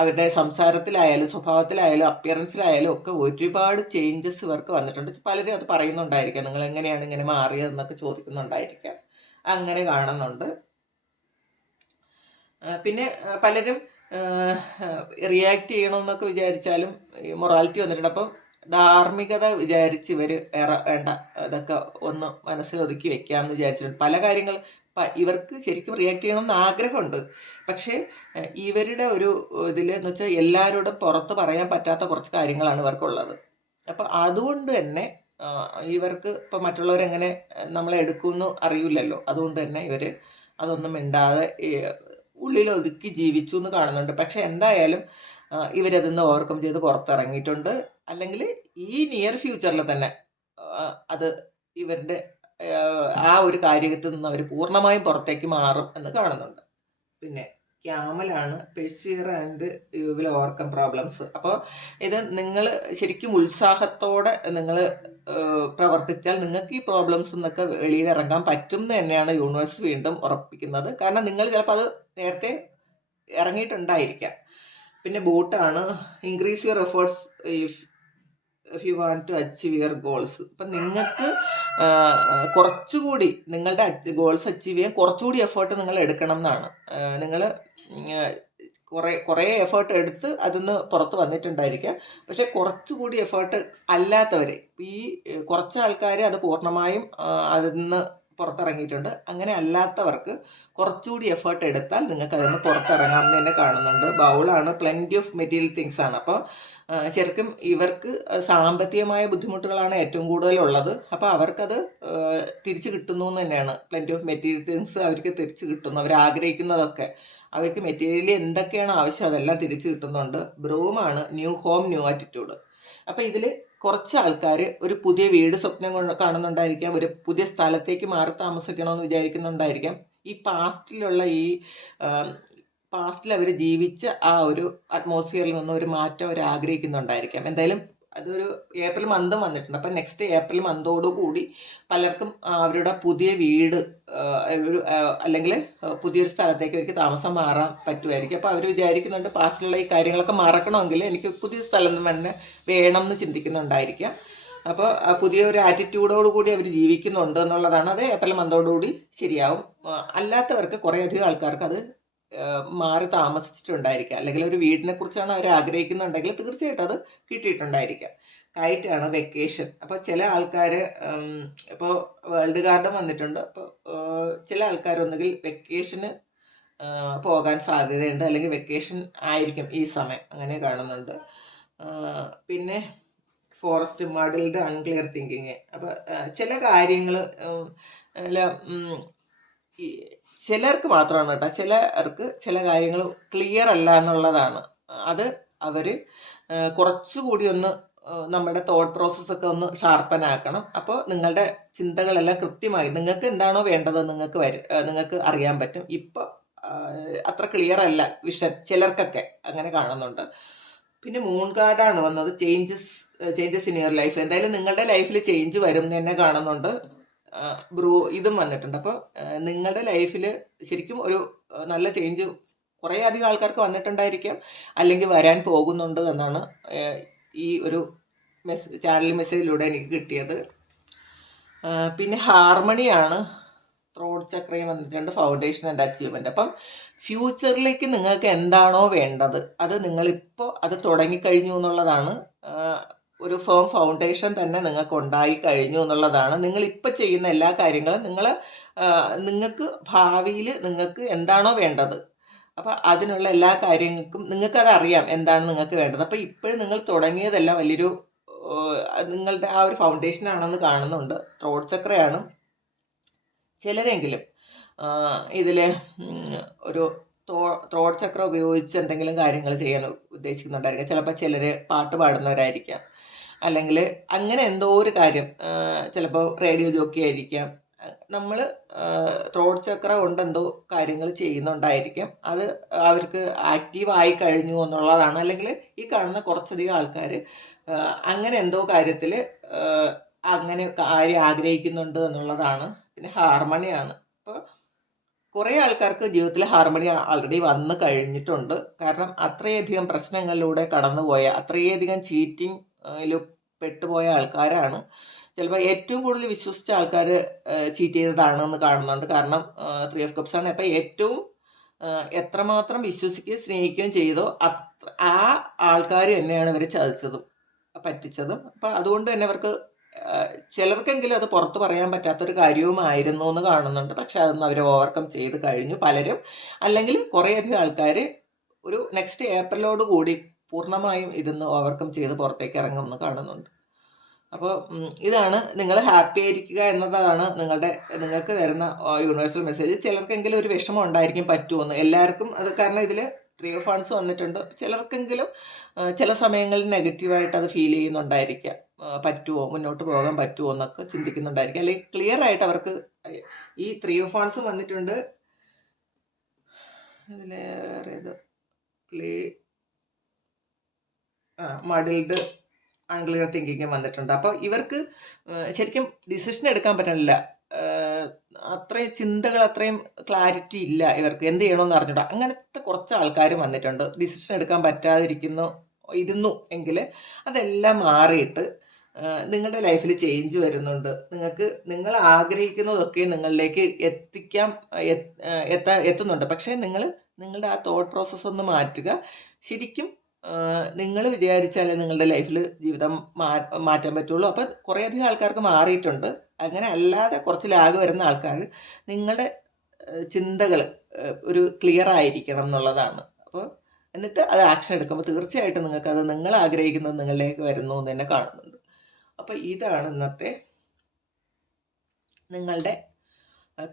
Speaker 1: അവരുടെ സംസാരത്തിലായാലും സ്വഭാവത്തിലായാലും അപ്പിയറൻസിലായാലും ഒക്കെ ഒരുപാട് ചേഞ്ചസ് ഇവർക്ക് വന്നിട്ടുണ്ട്. പലരും അത് പറയുന്നുണ്ടായിരിക്കാം. നിങ്ങൾ എങ്ങനെയാണ് ഇങ്ങനെ മാറിയതെന്നൊക്കെ ചോദിക്കുന്നുണ്ടായിരിക്കാം. അങ്ങനെ കാണുന്നുണ്ട്. പിന്നെ പലരും റിയാക്ട് ചെയ്യണമെന്നൊക്കെ വിചാരിച്ചാലും മൊറാലിറ്റി വന്നിട്ടുണ്ട്. അപ്പം ധാർമ്മികത വിചാരിച്ച് ഇവർ വേണ്ട അതൊക്കെ ഒന്ന് മനസ്സിൽ ഒതുക്കി വെക്കാമെന്ന് വിചാരിച്ചിട്ടുണ്ട്. പല കാര്യങ്ങൾ ഇവർക്ക് ശരിക്കും റിയാക്ട് ചെയ്യണം എന്ന് ആഗ്രഹമുണ്ട്. പക്ഷേ ഇവരുടെ ഒരു ഇതിൽ എന്ന് വെച്ചാൽ എല്ലാവരോടും പുറത്ത് പറയാൻ പറ്റാത്ത കുറച്ച് കാര്യങ്ങളാണ് ഇവർക്കുള്ളത്. അപ്പം അതുകൊണ്ട് തന്നെ ഇവർക്ക് ഇപ്പം മറ്റുള്ളവരെങ്ങനെ നമ്മളെ എടുക്കുമെന്ന് അറിയില്ലല്ലോ. അതുകൊണ്ട് തന്നെ ഇവർ അതൊന്നും മിണ്ടാതെ ഉള്ളിൽ ഒതുക്കി ജീവിച്ചു എന്ന് കാണുന്നുണ്ട്. പക്ഷെ എന്തായാലും ഇവരതിന്ന് ഓവർകം ചെയ്ത് പുറത്തിറങ്ങിയിട്ടുണ്ട്. അല്ലെങ്കിൽ ഈ നിയർ ഫ്യൂച്ചറിൽ തന്നെ അത് ഇവരുടെ ആ ഒരു കാര്യത്തിൽ നിന്ന് അവർ പൂർണമായും പുറത്തേക്ക് മാറും എന്ന് കാണുന്നുണ്ട്. പിന്നെ ക്യാമലാണ് persevere and you will overcome problems. അപ്പോൾ ഇത് നിങ്ങൾ ശരിക്കും ഉത്സാഹത്തോടെ നിങ്ങൾ പ്രവർത്തിച്ചാൽ നിങ്ങൾക്ക് ഈ പ്രോബ്ലംസ് നിന്നൊക്കെ വെളിയിൽ ഇറങ്ങാൻ പറ്റും എന്ന് തന്നെയാണ് യൂണിവേഴ്സ് വീണ്ടും ഉറപ്പിക്കുന്നത്. കാരണം നിങ്ങൾ ചിലപ്പോൾ അത് നേരത്തെ ഇറങ്ങിയിട്ടുണ്ടായിരിക്കാം. പിന്നെ ബോട്ടാണ്. Increase your efforts if if you want to achieve your goals അപ്പം നിങ്ങൾക്ക് കുറച്ചുകൂടി നിങ്ങളുടെ ഗോൾസ് അച്ചീവ് ചെയ്യാൻ കുറച്ചുകൂടി എഫേർട്ട് നിങ്ങൾ എടുക്കണം എന്നാണ്. നിങ്ങൾ കുറേ കുറേ എഫേർട്ട് എടുത്ത് അതിന്ന് പുറത്ത് വന്നിട്ടുണ്ടായിരിക്കാം. പക്ഷേ കുറച്ചുകൂടി എഫേർട്ട് അല്ലാത്തവരെ ഈ കുറച്ച് ആൾക്കാർ അത് പൂർണമായും അതിൽ നിന്ന് പുറത്തിറങ്ങിയിട്ടുണ്ട്. അങ്ങനെ അല്ലാത്തവർക്ക് കുറച്ചുകൂടി എഫേർട്ട് എടുത്താൽ നിങ്ങൾക്ക് അതൊന്ന് പുറത്തിറങ്ങാം എന്ന് തന്നെ കാണുന്നുണ്ട്. ബൗളാണ് പ്ലെന്റി ഓഫ് മെറ്റീരിയൽ തിങ്സ് ആണ്. അപ്പോൾ ശരിക്കും ഇവർക്ക് സാമ്പത്തികമായ ബുദ്ധിമുട്ടുകളാണ് ഏറ്റവും കൂടുതലുള്ളത്. അപ്പോൾ അവർക്കത് തിരിച്ചു കിട്ടുന്നു എന്ന് തന്നെയാണ്. പ്ലെന്റി ഓഫ് മെറ്റീരിയൽ തിങ്സ് അവർക്ക് തിരിച്ചു കിട്ടുന്നു. അവർ ആഗ്രഹിക്കുന്നതൊക്കെ. അവർക്ക് മെറ്റീരിയൽ എന്തൊക്കെയാണ് ആവശ്യം അതെല്ലാം തിരിച്ചു കിട്ടുന്നുണ്ട്. ബ്രൂമാണ് ന്യൂ ഹോം ന്യൂ ആറ്റിറ്റ്യൂഡ് അപ്പോൾ ഇതിൽ കുറച്ച് ആൾക്കാർ ഒരു പുതിയ വീട് സ്വപ്നം കാണുന്നുണ്ടായിരിക്കാം ഒരു പുതിയ സ്ഥലത്തേക്ക് മാറി താമസിക്കണമെന്ന് വിചാരിക്കുന്നുണ്ടായിരിക്കാം. ഈ പാസ്റ്റിലുള്ള ഈ പാസ്റ്റിൽ അവർ ജീവിച്ച ആ ഒരു അറ്റ്മോസ്ഫിയറിൽ നിന്ന് ഒരു മാറ്റം അവർ ആഗ്രഹിക്കുന്നുണ്ടായിരിക്കാം എന്തായാലും അതൊരു ഏപ്രിൽ മന്തും വന്നിട്ടുണ്ട്. അപ്പം നെക്സ്റ്റ് ഏപ്രിൽ മന്തോടുകൂടി പലർക്കും അവരുടെ പുതിയ വീട് ഒരു അല്ലെങ്കിൽ പുതിയൊരു സ്ഥലത്തേക്ക് അവർക്ക് താമസം മാറാൻ പറ്റുമായിരിക്കും. അപ്പോൾ അവർ വിചാരിക്കുന്നുണ്ട് പാസ്റ്റിലുള്ള ഈ കാര്യങ്ങളൊക്കെ മറക്കണമെങ്കിൽ എനിക്ക് പുതിയ സ്ഥലം തന്നെ വേണം എന്ന് ചിന്തിക്കുന്നുണ്ടായിരിക്കാം. അപ്പോൾ പുതിയ ഒരു ആറ്റിറ്റ്യൂഡോട് കൂടി അവർ ജീവിക്കുന്നുണ്ട് എന്നുള്ളതാണ്. അത് ഏപ്രിൽ മന്തോടുകൂടി ശരിയാവും. അല്ലാത്തവർക്ക് കുറേയധികം ആൾക്കാർക്ക് അത് മാറി താമസിച്ചിട്ടുണ്ടായിരിക്കാം. അല്ലെങ്കിൽ ഒരു വീടിനെ കുറിച്ചാണ് അവർ ആഗ്രഹിക്കുന്നുണ്ടെങ്കിൽ തീർച്ചയായിട്ടും അത് കിട്ടിയിട്ടുണ്ടായിരിക്കാം. കയറ്റാണ് വെക്കേഷൻ അപ്പോൾ ചില ആൾക്കാർ ഇപ്പോൾ വേൾഡ് ഗാർഡൻ വന്നിട്ടുണ്ട്. അപ്പോൾ ചില ആൾക്കാർ ഒന്നുകിൽ വെക്കേഷന് പോകാൻ സാധ്യതയുണ്ട്. അല്ലെങ്കിൽ വെക്കേഷൻ ആയിരിക്കും ഈ സമയം. അങ്ങനെ കാണുന്നുണ്ട്. പിന്നെ ഫോറസ്റ്റ് മഡിൽഡ് അൺക്ലിയർ തിങ്കിങ് അപ്പോൾ ചില കാര്യങ്ങൾ ചിലർക്ക് മാത്രമാണ് കേട്ടോ. ചിലർക്ക് ചില കാര്യങ്ങൾ ക്ലിയർ അല്ല എന്നുള്ളതാണ്. അത് അവർ കുറച്ചുകൂടി ഒന്ന് നമ്മുടെ തോട്ട് പ്രോസസ്സൊക്കെ ഒന്ന് ഷാർപ്പൻ ആക്കണം. അപ്പോൾ നിങ്ങളുടെ ചിന്തകളെല്ലാം കൃത്യമായി നിങ്ങൾക്ക് എന്താണോ വേണ്ടത് നിങ്ങൾക്ക് വരും നിങ്ങൾക്ക് അറിയാൻ പറ്റും. ഇപ്പോൾ അത്ര ക്ലിയർ അല്ല വിഷൻ ചിലർക്കൊക്കെ അങ്ങനെ കാണുന്നുണ്ട്. പിന്നെ മൂൺ കാർഡാണ് വന്നത് changes changes in your life എന്തായാലും നിങ്ങളുടെ ലൈഫിൽ ചേഞ്ച് വരും എന്ന് തന്നെ കാണുന്നുണ്ട്. ബ്രൂ ഇതും വന്നിട്ടുണ്ട്. അപ്പോൾ നിങ്ങളുടെ ലൈഫിൽ ശരിക്കും ഒരു നല്ല ചേഞ്ച് കുറേ അധികം ആൾക്കാർക്ക് വന്നിട്ടുണ്ടായിരിക്കാം. അല്ലെങ്കിൽ വരാൻ പോകുന്നുണ്ട് എന്നാണ് ഈ ഒരു മെസ് ചാനൽ മെസ്സേജിലൂടെ എനിക്ക് കിട്ടിയത്. പിന്നെ ഹാർമണിയാണ് ത്രോഡ് ചക്രയും വന്നിട്ടുണ്ട്. ഫൗണ്ടേഷൻ ആൻഡ് അച്ചീവ്മെന്റ് അപ്പം ഫ്യൂച്ചറിലേക്ക് നിങ്ങൾക്ക് എന്താണോ വേണ്ടത് അത് നിങ്ങളിപ്പോൾ അത് തുടങ്ങിക്കഴിഞ്ഞു എന്നുള്ളതാണ് ഒരു ഫേം ഫൗണ്ടേഷൻ തന്നെ നിങ്ങൾക്ക് ഉണ്ടായി കഴിഞ്ഞു എന്നുള്ളതാണ്. നിങ്ങൾ ഇപ്പോൾ ചെയ്യുന്ന എല്ലാ കാര്യങ്ങളും നിങ്ങൾ നിങ്ങൾക്ക് ഭാവിയിൽ നിങ്ങൾക്ക് എന്താണോ വേണ്ടത്. അപ്പോൾ അതിനുള്ള എല്ലാ കാര്യങ്ങൾക്കും നിങ്ങൾക്കത് അറിയാം എന്താണ് നിങ്ങൾക്ക് വേണ്ടത്. അപ്പോൾ ഇപ്പോഴും നിങ്ങൾ തുടങ്ങിയതെല്ലാം വലിയൊരു നിങ്ങളുടെ ആ ഒരു ഫൗണ്ടേഷൻ ആണെന്ന് കാണുന്നുണ്ട്. ത്രോട്ട് ചക്രയാണ് ചിലരെങ്കിലും ഇതിൽ ഒരു ത്രോട്ട് ചക്ര ഉപയോഗിച്ച് എന്തെങ്കിലും കാര്യങ്ങൾ ചെയ്യാൻ ഉദ്ദേശിക്കുന്നുണ്ടായിരിക്കാം. ചിലപ്പോൾ ചിലർ പാട്ട് പാടുന്നവരായിരിക്കാം. അല്ലെങ്കിൽ അങ്ങനെ എന്തോ ഒരു കാര്യം ചിലപ്പോൾ റേഡിയോ ജോക്കി ആയിരിക്കാം. നമ്മൾ ത്രോഡ് ചക്ര കൊണ്ടെന്തോ കാര്യങ്ങൾ ചെയ്യുന്നുണ്ടായിരിക്കും. അത് അവർക്ക് ആക്റ്റീവ് ആയി കഴിഞ്ഞു എന്നുള്ളതാണ്. അല്ലെങ്കിൽ ഈ കാണുന്ന കുറച്ചധികം ആൾക്കാർ അങ്ങനെ എന്തോ കാര്യത്തിൽ അങ്ങനെ കാര്യം ആഗ്രഹിക്കുന്നുണ്ട് എന്നുള്ളതാണ്. പിന്നെ ഹാർമണിയാണ് അപ്പോൾ കുറേ ആൾക്കാർക്ക് ജീവിതത്തിൽ ഹാർമണി ആൾറെഡി വന്നു കഴിഞ്ഞിട്ടുണ്ട്. കാരണം അത്രയധികം പ്രശ്നങ്ങളിലൂടെ കടന്നുപോയ അത്രയധികം ചീറ്റിംഗ് പെട്ടുപോയ ആൾക്കാരാണ്. ചിലപ്പോൾ ഏറ്റവും കൂടുതൽ വിശ്വസിച്ച ആൾക്കാർ ചീറ്റ് ചെയ്തതാണെന്ന് കാണുന്നുണ്ട്. കാരണം ത്രീ ഓഫ് കപ്സ് ആണ്. അപ്പോൾ ഏറ്റവും എത്രമാത്രം വിശ്വസിക്കുകയും സ്നേഹിക്കുകയും ചെയ്തോ അത്ര ആ ആൾക്കാർ തന്നെയാണ് ഇവർ ചതിച്ചതും പറ്റിച്ചതും. അപ്പം അതുകൊണ്ട് തന്നെ അവർക്ക് ചിലർക്കെങ്കിലും അത് പുറത്ത് പറയാൻ പറ്റാത്തൊരു കാര്യവുമായിരുന്നു എന്ന് കാണുന്നുണ്ട്. പക്ഷെ അതൊന്നും അവർ ഓവർകം ചെയ്ത് കഴിഞ്ഞു പലരും. അല്ലെങ്കിൽ കുറേയധികം ആൾക്കാർ ഒരു നെക്സ്റ്റ് ഏപ്രിലോട് കൂടി പൂർണമായും ഇതൊന്ന് ഓവർകം ചെയ്ത് പുറത്തേക്ക് ഇറങ്ങുമെന്ന് കാണുന്നുണ്ട്. അപ്പോൾ ഇതാണ് നിങ്ങൾ ഹാപ്പി ആയിരിക്കുക എന്നതാണ് നിങ്ങളുടെ നിങ്ങൾക്ക് തരുന്ന യൂണിവേഴ്സൽ മെസ്സേജ് ചിലർക്കെങ്കിലും ഒരു വിഷമം ഉണ്ടായിരിക്കും പറ്റുമെന്ന്. എല്ലാവർക്കും അത് കാരണം ഇതിൽ ത്രീ ഓഫ് ഫണ്ട്സ് വന്നിട്ടുണ്ട്. ചിലർക്കെങ്കിലും ചില സമയങ്ങളിൽ നെഗറ്റീവായിട്ട് അത് ഫീൽ ചെയ്യുന്നുണ്ടായിരിക്കാം. പറ്റുമോ മുന്നോട്ട് പോകാൻ പറ്റുമോ എന്നൊക്കെ ചിന്തിക്കുന്നുണ്ടായിരിക്കും. അല്ലെങ്കിൽ ക്ലിയർ ആയിട്ട് അവർക്ക് ഈ ത്രീ ഓഫ് ഫണ്ട്സ് വന്നിട്ടുണ്ട്. ഇതിൽ വേറെ ഇത് മഡിൽഡ് ആംഗിളുകൾ തിങ്കിങ് വന്നിട്ടുണ്ട്. അപ്പോൾ ഇവർക്ക് ശരിക്കും ഡിസിഷൻ എടുക്കാൻ പറ്റണില്ല. അത്രയും ചിന്തകൾ അത്രയും ക്ലാരിറ്റി ഇല്ല ഇവർക്ക്. എന്ത് ചെയ്യണമെന്ന് അറിഞ്ഞൂടാ. അങ്ങനത്തെ കുറച്ച് ആൾക്കാർ വന്നിട്ടുണ്ട്. ഡിസിഷൻ എടുക്കാൻ പറ്റാതിരിക്കുന്നു ഇരുന്നു എങ്കിൽ അതെല്ലാം മാറിയിട്ട് നിങ്ങളുടെ ലൈഫിൽ ചേഞ്ച് വരുന്നുണ്ട്. നിങ്ങൾക്ക് നിങ്ങൾ ആഗ്രഹിക്കുന്നതൊക്കെ നിങ്ങളിലേക്ക് എത്തിക്കാൻ എത്താൻ എത്താ എത്തുന്നുണ്ട്. പക്ഷേ നിങ്ങൾ നിങ്ങളുടെ ആ തോട്ട് പ്രോസസ്സ് ഒന്ന് മാറ്റുക. ശരിക്കും നിങ്ങൾ വിചാരിച്ചാലേ നിങ്ങളുടെ ലൈഫിൽ ജീവിതം മാറ്റാൻ പറ്റുള്ളൂ. അപ്പം കുറേയധികം ആൾക്കാർക്ക് മാറിയിട്ടുണ്ട്. അങ്ങനെ അല്ലാതെ കുറച്ച് ലാഗ് വരുന്ന ആൾക്കാർ നിങ്ങളുടെ ചിന്തകൾ ഒരു ക്ലിയർ ആയിരിക്കണം എന്നുള്ളതാണ്. അപ്പോൾ എന്നിട്ട് അത് ആക്ഷൻ എടുക്കുമ്പോൾ തീർച്ചയായിട്ടും നിങ്ങൾക്ക് അത് നിങ്ങൾ ആഗ്രഹിക്കുന്നത് നിങ്ങളിലേക്ക് വരുന്നു എന്ന് തന്നെ കാണുന്നുണ്ട്. അപ്പോൾ ഇതാണ് ഇന്നത്തെ നിങ്ങളുടെ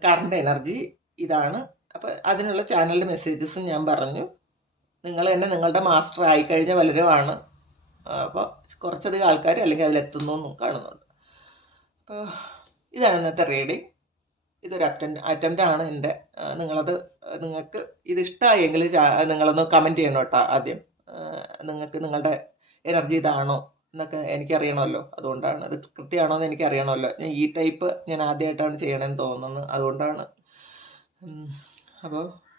Speaker 1: കറണ്ട് എനർജി ഇതാണ്. അപ്പോൾ അതിനുള്ള ചാനലിന്റെ മെസ്സേജസും ഞാൻ പറഞ്ഞു. നിങ്ങൾ തന്നെ നിങ്ങളുടെ മാസ്റ്റർ ആയിക്കഴിഞ്ഞ പലരുമാണ്. അപ്പോൾ കുറച്ചധികം ആൾക്കാർ അല്ലെങ്കിൽ അതിലെത്തുന്നു എന്നും കാണുന്നുണ്ട്. അപ്പോൾ ഇതാണ് ഇന്നത്തെ റീഡിങ് ഇതൊരു അറ്റംപ്റ്റ് ആണ് എന്റെ. നിങ്ങളത് നിങ്ങൾക്ക് ഇത് ഇഷ്ടമായെങ്കിൽ നിങ്ങളൊന്ന് കമന്റ് ചെയ്യണം കേട്ടോ ആദ്യം. നിങ്ങൾക്ക് നിങ്ങളുടെ എനർജി ഇതാണോ എന്നൊക്കെ എനിക്കറിയണമല്ലോ. അതുകൊണ്ടാണ്. അത് കൃത്യമാണോ എന്ന് എനിക്കറിയണമല്ലോ. ഞാൻ ഈ ടൈപ്പ് ഞാൻ ആദ്യമായിട്ടാണ് ചെയ്യണമെന്ന് തോന്നുന്നത്. അതുകൊണ്ടാണ്. അപ്പോൾ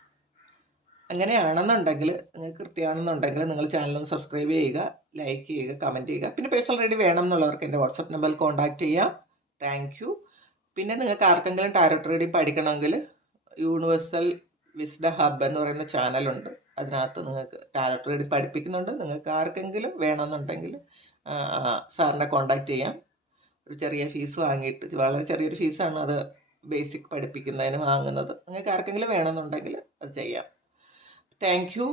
Speaker 1: അങ്ങനെയാണെന്നുണ്ടെങ്കിൽ നിങ്ങൾക്ക് കൃത്യമാണെന്നുണ്ടെങ്കിൽ നിങ്ങൾ ചാനലൊന്ന് സബ്സ്ക്രൈബ് ചെയ്യുക ലൈക്ക് ചെയ്യുക കമന്റ് ചെയ്യുക. പിന്നെ പേഴ്സണൽ റെഡി വേണം എന്നുള്ളവർക്ക് എന്റെ വാട്സപ്പ് നമ്പറിൽ കോൺടാക്റ്റ് ചെയ്യാം. താങ്ക് പിന്നെ നിങ്ങൾക്ക് ആർക്കെങ്കിലും ടാരറ്റ് റീഡിങ് പഠിക്കണമെങ്കിൽ യൂണിവേഴ്സൽ വിസ്ഡ ഹബ് എന്ന് പറയുന്ന ചാനലുണ്ട്. അതിനകത്ത് നിങ്ങൾക്ക് ടാരറ്റ് റീഡിങ് പഠിപ്പിക്കുന്നുണ്ട്. നിങ്ങൾക്ക് ആർക്കെങ്കിലും വേണമെന്നുണ്ടെങ്കിൽ സാറിനെ കോൺടാക്റ്റ് ചെയ്യാം. ഒരു ചെറിയ ഫീസ് വാങ്ങിയിട്ട് വളരെ ചെറിയൊരു ഫീസാണ് അത് ബേസിക് പഠിപ്പിക്കുന്നതിന് വാങ്ങുന്നത്. നിങ്ങൾക്ക് ആർക്കെങ്കിലും വേണമെന്നുണ്ടെങ്കിൽ അത് ചെയ്യാം. താങ്ക് യു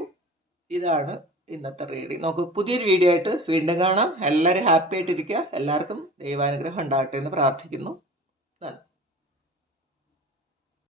Speaker 1: ഇതാണ് ഇന്നത്തെ റീഡിങ് നമുക്ക് പുതിയൊരു വീഡിയോ ആയിട്ട് വീണ്ടും കാണാം. എല്ലാവരും ഹാപ്പി ആയിട്ടിരിക്കുക. എല്ലാവർക്കും ദൈവാനുഗ്രഹം ഉണ്ടാകട്ടെ എന്ന് പ്രാർത്ഥിക്കുന്നു. നന്ദി.